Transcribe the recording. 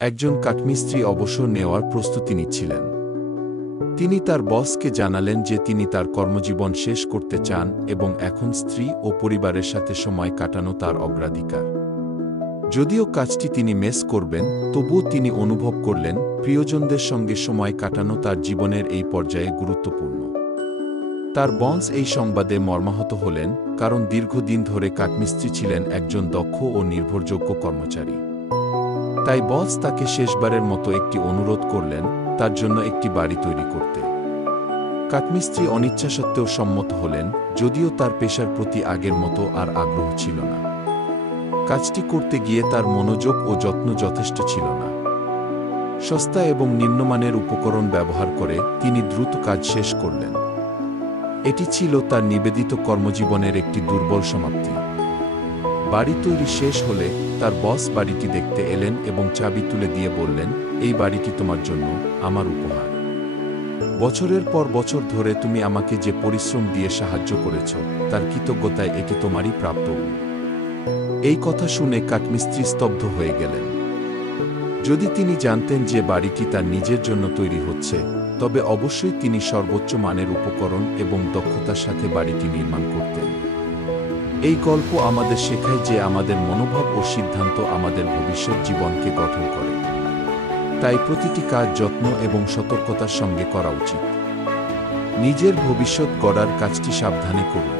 একজন কাঠমিস্ত্রি অবসর নেওয়ার প্রস্তুতি নিচ্ছিলেন। তিনি তার বসকে জানালেন যে তিনি তার কর্মজীবন শেষ করতে চান এবং এখন স্ত্রী ও পরিবারের সাথে সময় কাটানো তার অগ্রাধিকার। যদিও কাজটি তিনি মিস করবেন, তবুও তিনি অনুভব করলেন প্রিয়জনদের সঙ্গে সময় কাটানো তার জীবনের এই পর্যায়ে গুরুত্বপূর্ণ। তার বস এই সংবাদে মর্মাহত হলেন, কারণ দীর্ঘদিন ধরে কাঠমিস্ত্রি ছিলেন একজন দক্ষ ও নির্ভরযোগ্য কর্মচারী। তাই বস তাকে শেষবারের মতো একটি অনুরোধ করলেন, তার জন্য একটি বাড়ি তৈরি করতে। কাঠমিস্ত্রি অনিচ্ছা সত্ত্বেও সম্মত হলেন, যদিও তার পেশার প্রতি আগের মতো আর আগ্রহ ছিল না। কাজটি করতে গিয়ে তার মনোযোগ ও যত্ন যথেষ্ট ছিল না। সস্তা এবং নিম্নমানের উপকরণ ব্যবহার করে তিনি দ্রুত কাজ শেষ করলেন। এটি ছিল তার নিবেদিত কর্মজীবনের একটি দুর্বল সমাপ্তি। বাড়ি তৈরি শেষ হলে তার বস বাড়িটি দেখতে এলেন এবং চাবি তুলে দিয়ে বললেন, এই বাড়িটি তোমার জন্য, আমার উপহার। বছরের পর বছর ধরে তুমি আমাকে যে পরিশ্রম দিয়ে সাহায্য করেছ, তার কৃতজ্ঞতায় এটি তোমারই প্রাপ্য। এই কথা শুনে কাঠমিস্ত্রি স্তব্ধ হয়ে গেলেন। যদি তিনি জানতেন যে বাড়িটি তার নিজের জন্য তৈরি হচ্ছে, তবে অবশ্যই তিনি সর্বোচ্চ মানের উপকরণ এবং দক্ষতার সাথে বাড়িটি নির্মাণ করতেন। এই গল্প আমাদের শেখায় যে আমাদের মনোভাব ও সিদ্ধান্ত আমাদের ভবিষ্যৎ জীবনকে গঠন করে। তাই প্রতিটি কাজ যত্ন এবং সতর্কতার সঙ্গে করা উচিত। নিজের ভবিষ্যৎ গড়ার কাজটি সাবধানে করুন।